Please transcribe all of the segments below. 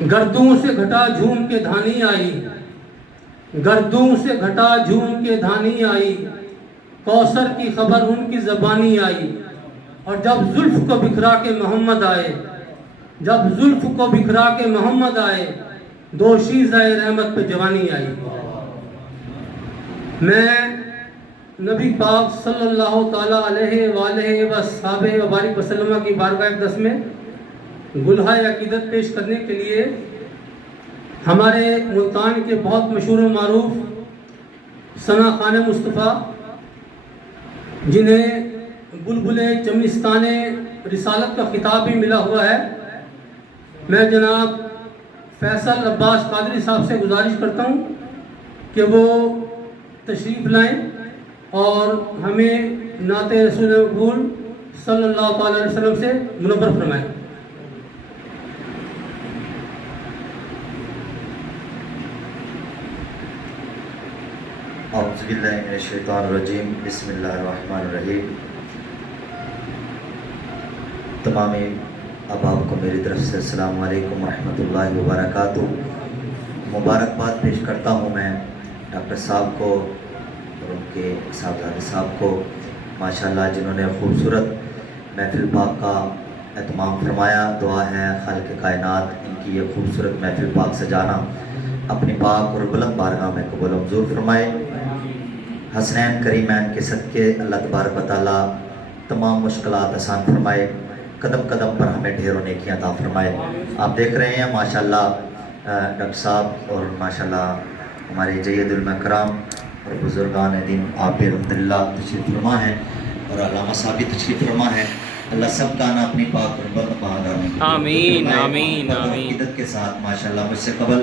گردوں سے گھٹا جھوم کے دھانی آئی، گردوں سے گھٹا جھوم کے دھانی آئی، کوثر کی خبر ان کی زبانی آئی۔ اور جب زلف کو بکھرا کے محمد آئے، جب زلف کو بکھرا کے محمد آئے، دوشیزہ رحمت پہ جوانی آئی۔ میں نبی پاک صلی اللہ تعالیٰ علیہ وآلہ وصحبہ وبارک وسلم کی بارگاہ اقدس میں گلہائے عقیدت پیش کرنے کے لیے ہمارے ملتان کے بہت مشہور و معروف ثنا خان مصطفیٰ، جنہیں بلبل چمنستان رسالت کا خطاب بھی ملا ہوا ہے، میں جناب فیصل عباس قادری صاحب سے گزارش کرتا ہوں کہ وہ تشریف لائیں اور ہمیں نعت رسول مقبول صلی اللہ تعالی علیہ وسلم سے منور فرمائیں۔ اعوذ باللہ من الشیطان الرجیم، بسم اللہ الرحمن الرحیم۔ تمام احباب کو میری طرف سے السلام علیکم ورحمۃ اللہ وبرکاتہ۔ مبارکباد پیش کرتا ہوں میں ڈاکٹر صاحب کو اور ان کے صاحبزادے صاحب کو، ماشاءاللہ جنہوں نے خوبصورت محفل پاک کا اہتمام فرمایا۔ دعا ہے خالق کائنات ان کی یہ خوبصورت محفل پاک سجانا اپنی پاک اور بلند بارگاہ میں قبول و منظور فرمائے۔ حسنین کریمین کے صدقے اللہ تبارک و تعالیٰ تمام مشکلات آسان فرمائے، قدم قدم پر ہمیں ڈھیروں نیکیاں عطا فرمائے۔ آپ دیکھ رہے ہیں ماشاءاللہ ڈاکٹر صاحب اور ماشاءاللہ ہمارے جید المکرام اور بزرگان دین آپ الحمدللہ تشریف فرما ہیں، اور علامہ صاحب بھی تشریف فرما ہے۔ اللہ سب کا نا اپنی پاک اور بلند بارگاہ میں آمین آمین آمین۔ عقیدت کے ساتھ ماشاءاللہ مجھ سے قبل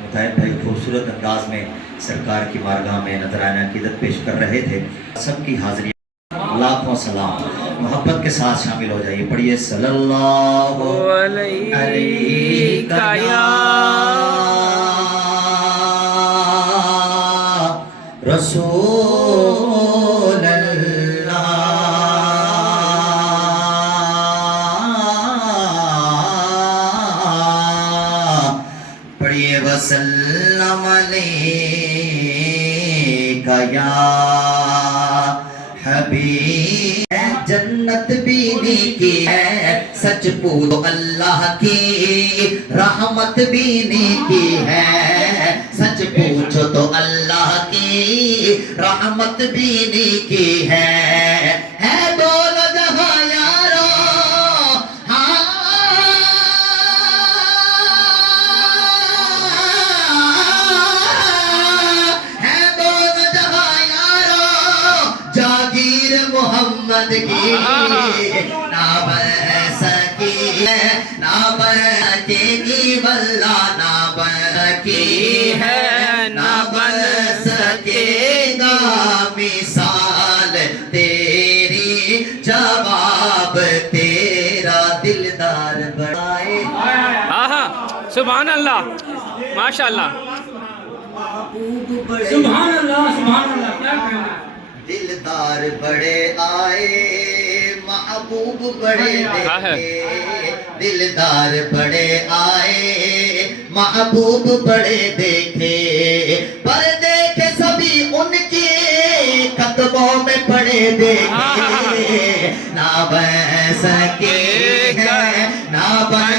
مطاہر بھائی خوبصورت انداز میں سرکار کی بارگاہ میں نذرانہ عقیدت پیش کر رہے تھے۔ سب کی حاضری لاکھوں سلام، محبت کے ساتھ شامل ہو جائیے۔ پڑھیے صلی اللہ علیہ یا رسول اللہ، پڑھیے وسلم علیکہ یا حبیب۔ جنت بھی نیکی ہے، سچ پوچھو اللہ کی رحمت بھی نیکی ہے، سچ پوچھو تو اللہ کی رحمت بھی نیکی ہے دونوں جہاں یارو۔ ہے دونوں جہاں یارو، جاگیر محمد کی نہ بن سکی، نہ بن سکے واللہ، نہ بن کی ہے، نہ بن سکے گا مثال تیری، جواب تیرا دلدار بڑھائے۔ آہا سبحان اللہ، ماشاءاللہ، سبحان اللہ سبحان اللہ، کیا کہنا ہے۔ دلدار بڑے آئے، محبوب بڑے دیکھے، دلدار بڑے آئے، محبوب بڑے دیکھے، پر دیکھے سبھی ان کے قدموں میں پڑے دیکھے، نہ بن سکے ہیں، نہ بن